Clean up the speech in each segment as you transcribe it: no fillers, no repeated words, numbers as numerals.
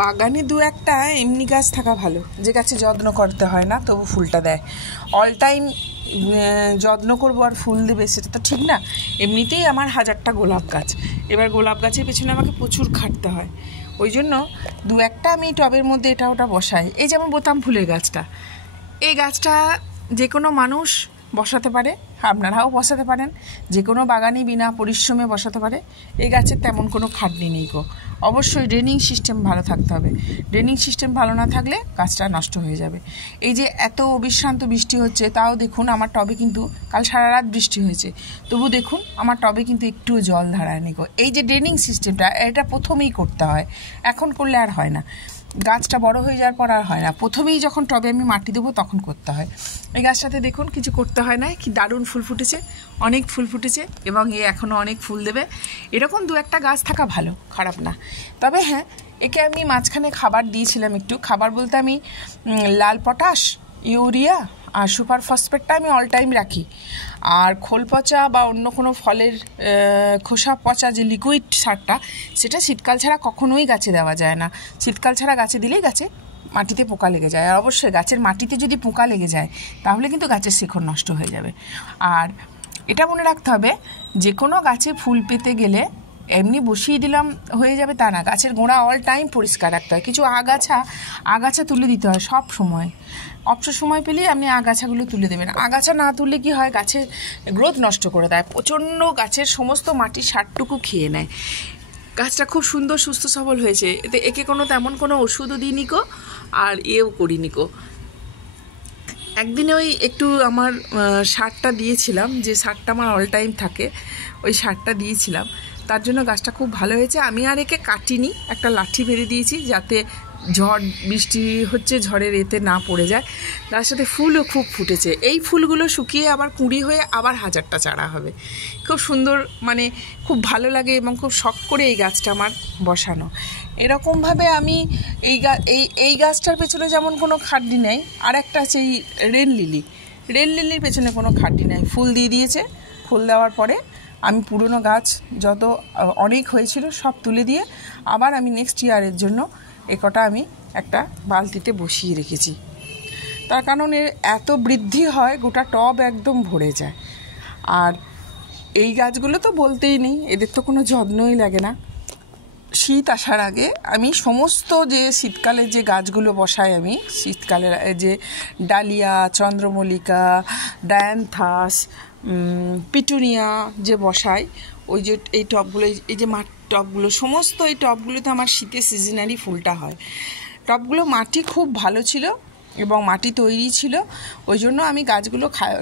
বাগানে দু একটা এমনি গাছ থাকা ভালো, যে গাছে যত্ন করতে হয় না তবু ফুলটা দেয়। অল টাইম যত্ন করবো আর ফুল দেবে সেটা তো ঠিক না। এমনিতেই আমার 1000টা গোলাপ গাছ, এবার গোলাপ গাছের পেছনে আমাকে প্রচুর খাটতে হয়, ওই জন্য দু একটা আমি টবের মধ্যে এটা ওটা বসাই। এই যেমন বোতাম ফুলের গাছটা, এই গাছটা যে কোনো মানুষ বসাতে পারে, আপনারাও বসাতে পারেন, যে কোনো বাগানই বিনা পরিশ্রমে বসাতে পারে। এই গাছের তেমন কোনো খাটনি নেই গো। অবশ্যই ড্রেনিং সিস্টেম ভালো থাকতে হবে, ড্রেনিং সিস্টেম ভালো না থাকলে গাছটা নষ্ট হয়ে যাবে। এই যে এত অবিশ্রান্ত বৃষ্টি হচ্ছে, তাও দেখুন আমার টবে কিন্তু কাল সারা রাত বৃষ্টি হয়েছে, তবু দেখুন আমার টবে কিন্তু একটুও জল ধারায়নি গো। এই যে ড্রেনিং সিস্টেমটা, এটা প্রথমেই করতে হয়, এখন করলে আর হয় না। গাছটা বড় হয়ে যাওয়ার পর আর হয় না, প্রথমেই যখন টবে আমি মাটি দেবো তখন করতে হয়। এই গাছটাতে দেখুন কিছু করতে হয় না, কি দারুণ ফুল ফুটেছে, অনেক ফুল ফুটেছে এবং এ এখনও অনেক ফুল দেবে। এরকম দু একটা গাছ থাকা ভালো, খারাপ না। তবে হ্যাঁ, একে আমি মাঝখানে খাবার দিয়েছিলাম, একটু খাবার বলতে আমি লাল পটাশ, ইউরিয়া আর সুপার ফসফেটটা আমি অল টাইম রাখি। আর খোল পচা বা অন্য কোনো ফলের খোসা পচা যে লিকুইড সারটা, সেটা শীতকাল ছাড়া কখনোই গাছে দেওয়া যায় না। শীতকাল ছাড়া গাছে দিলেই গাছে মাটিতে পোকা লেগে যায়, আর অবশ্যই গাছের মাটিতে যদি পোকা লেগে যায় তাহলে কিন্তু গাছের শিকড় নষ্ট হয়ে যাবে। আর এটা মনে রাখতে হবে, যে কোনো গাছে ফুল পেতে গেলে এমনি বসিয়ে দিলাম হয়ে যাবে তা না, গাছের গোড়া অল টাইম পরিষ্কার রাখতে হয়। কিছু আগাছা তুলে দিতে হয় সব সময়, অবসর সময় পেলেই আপনি আগাছাগুলো তুলে দেবেন। আগাছা না তুললে কি হয়, গাছের গ্রোথ নষ্ট করে দেয়, প্রচণ্ড গাছের সমস্ত মাটির সারটুকু খেয়ে নেয়। গাছটা খুব সুন্দর সুস্থ সবল হয়েছে, এতে একে তেমন কোনো ওষুধও দিইনি কো, আর এও করিনি কো। একদিনে ওই একটু আমার সারটা দিয়েছিলাম, যে সারটা আমার অল টাইম থাকে, ওই সারটা দিয়েছিলাম, তার জন্য গাছটা খুব ভালো হয়েছে। আমি আর একে কাটিনি, একটা লাঠি বেঁধে দিয়েছি যাতে ঝড় বৃষ্টি হচ্ছে ঝড়ের এতে না পড়ে যায়। তার সাথে ফুলও খুব ফুটেছে, এই ফুলগুলো শুকিয়ে আবার কুঁড়ি হয়ে আবার 1000টা চারা হবে। খুব সুন্দর, মানে খুব ভালো লাগে এবং খুব শখ করে এই গাছটা আমার বসানো। এরকমভাবে আমি এই গাছটার পেছনে যেমন কোনো খাটনি নেই, আর একটা আছে এই রেন লিলির পেছনে কোনো খাটনি নেই, ফুল দিয়ে দিয়েছে। ফুল দেওয়ার পরে আমি পুরনো গাছ যত অনেক হয়েছিল সব তুলে দিয়ে আবার আমি নেক্সট ইয়ারের জন্য একটা আমি একটা বালতিতে বসিয়ে রেখেছি। তার কারণ এর এত বৃদ্ধি হয়, গোটা টব একদম ভরে যায়। আর এই গাছগুলো তো বলতেই নেই, এদের তো কোনো যত্নই লাগে না। শীত আসার আগে আমি সমস্ত যে শীতকালে যে গাছগুলো বসাই, আমি শীতকালের যে ডালিয়া, চন্দ্রমল্লিকা, ডায়ান্থাস, পিটুনিয়া যে বসাই, ওই যে এই টবগুলো, এই যে টবগুলো, সমস্ত এই টবগুলোতে আমার শীতের সিজনারি ফুলটা হয়। টবগুলো মাটি খুব ভালো ছিল এবং মাটি তৈরি ছিল, ওই জন্য আমি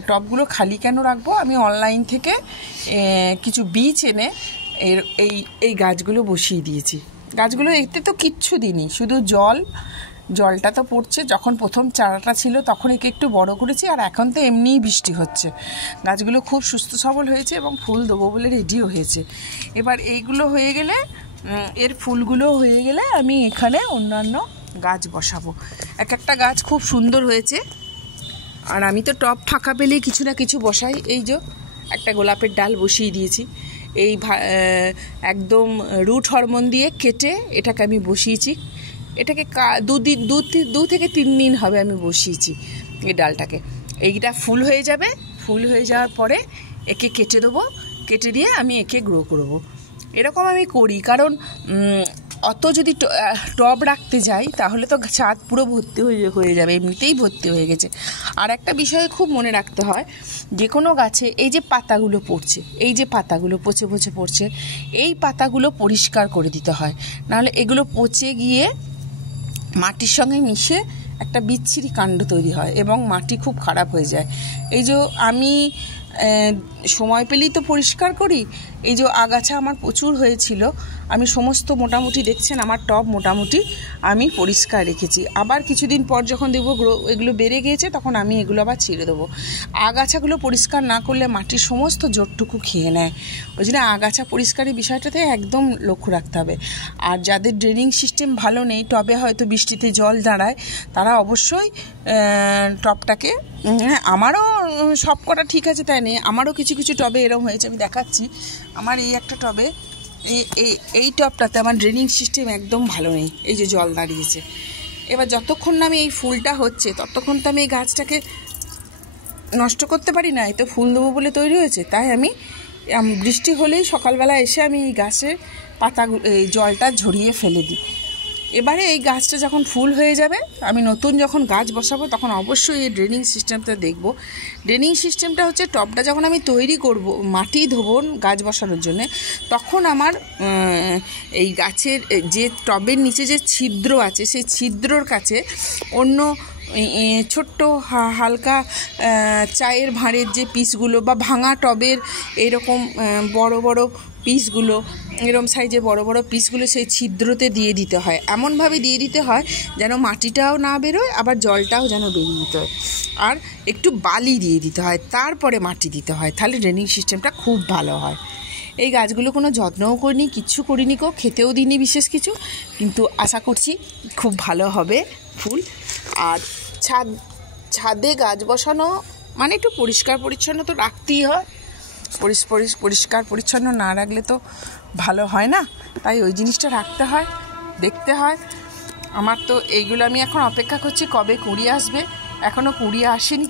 টবগুলো খালি কেন রাখবো, আমি অনলাইন থেকে কিছু বীজ এনে এই গাছগুলো বসিয়ে দিয়েছি। গাছগুলো এতে তো কিচ্ছু দিইনি, শুধু জলটা তো পড়ছে। যখন প্রথম চারাটা ছিল তখন একে একটু বড় করেছি, আর এখন তো এমনিই বৃষ্টি হচ্ছে। গাছগুলো খুব সুস্থ সবল হয়েছে এবং ফুল দেবো বলে রেডিও হয়েছে। এবার এইগুলো হয়ে গেলে, এর ফুলগুলো হয়ে গেলে আমি এখানে অন্যান্য গাছ বসাবো। একটা গাছ খুব সুন্দর হয়েছে, আর আমি তো টব ফাঁকা পেলেই কিছু না কিছু বসাই। এই যে একটা গোলাপের ডাল বসিয়ে দিয়েছি, এই একদম রুট হরমোন দিয়ে কেটে এটাকে আমি বসিয়েছি। এটাকে 2 থেকে 3 দিন হবে আমি বসিয়েছি এই ডালটাকে। এইটা ফুল হয়ে যাবে, ফুল হয়ে যাওয়ার পরে একে কেটে দেবো, কেটে দিয়ে আমি একে গ্রো করব। এরকম আমি করি, কারণ অত যদি টব রাখতে যাই তাহলে তো ছাদ পুরো ভর্তি হয়ে যাবে, এমনিতেই ভর্তি হয়ে গেছে। আর একটা বিষয়ে খুব মনে রাখতে হয়, যে কোনো গাছে এই যে পাতাগুলো পড়ছে, এই যে পাতাগুলো পচে পড়ছে, এই পাতাগুলো পরিষ্কার করে দিতে হয়, নাহলে এগুলো পচে গিয়ে মাটির সঙ্গে মিশে একটা বিচ্ছিরি কাণ্ড তৈরি হয় এবং মাটি খুব খারাপ হয়ে যায়। এই যে আমি সময় পেলেই তো পরিষ্কার করি। এই যে আগাছা আমার প্রচুর হয়েছিল, আমি সমস্ত মোটামুটি দেখছেন আমার টব মোটামুটি আমি পরিষ্কার রেখেছি। আবার কিছুদিন পর যখন দেখবো এগুলো বেড়ে গিয়েছে, তখন আমি এগুলো আবার ছিঁড়ে দেবো। আগাছাগুলো পরিষ্কার না করলে মাটির সমস্ত জোরটুকু খেয়ে নেয়, ওই জন্য আগাছা পরিষ্কারের বিষয়টাতে একদম লক্ষ্য রাখতে হবে। আর যাদের ড্রেনিং সিস্টেম ভালো নেই, টবে হয়তো বৃষ্টিতে জল দাঁড়ায়, তারা অবশ্যই টবটাকে, আমারও সব কটা ঠিক আছে তাই নেই, আমারও কিছু টবে এরকম হয়েছে, আমি দেখাচ্ছি। আমার এই একটা টবে এই টবটাতে আমার ড্রেনিং সিস্টেম একদম ভালো নেই। এই যে জল দাঁড়িয়েছে, এবার যতক্ষণ না আমি এই ফুলটা হচ্ছে ততক্ষণ তো আমি এই গাছটাকে নষ্ট করতে পারি না। এই তো ফুল দেবো বলে তৈরি হয়েছে, তাই আমি বৃষ্টি হলেই সকালবেলা এসে আমি এই গাছের পাতা এই জলটা ঝরিয়ে ফেলে দিই। এবারে এই গাছটা যখন ফুল হয়ে যাবে, আমি নতুন যখন গাছ বসাবো তখন অবশ্যই এই ড্রেনিং সিস্টেমটা দেখব। ড্রেনিং সিস্টেমটা হচ্ছে টবটা যখন আমি তৈরি করব, মাটি ধোবো গাছ বসানোর জন্য, তখন আমার এই গাছের যে টবের নিচে যে ছিদ্র আছে সেই ছিদ্রর কাছে অন্য ছোট্ট হালকা চায়ের ভাঁড়ের যে পিসগুলো বা ভাঙা টবের এরকম বড় বড় পিসগুলো, এরকম সাইজে বড় বড় পিসগুলো সেই ছিদ্রতে দিয়ে দিতে হয়। এমনভাবে দিয়ে দিতে হয় যেন মাটিটাও না বেরোয়, আবার জলটাও যেন বেরিয়ে দিতে হয়, আর একটু বালি দিয়ে দিতে হয়, তারপরে মাটি দিতে হয়, তাহলে ড্রেনিং সিস্টেমটা খুব ভালো হয়। এই গাছগুলো কোনো যত্নও করিনি, কিচ্ছু করিনি, খেতেও দিইনি বিশেষ কিছু, কিন্তু আশা করছি খুব ভালো হবে ফুল। আর ছাদে গাছ বসানো মানে একটু পরিষ্কার পরিচ্ছন্ন তো রাখতেই হয়, পরিষ্কার পরিচ্ছন্ন না রাখলে তো ভালো হয় না, তাই ওই জিনিসটা রাখতে হয়, দেখতে হয়। আমার তো এইগুলো আমি এখন অপেক্ষা করছি কবে কুড়িয়ে আসবে, এখনও কুড়িয়ে আসেনি।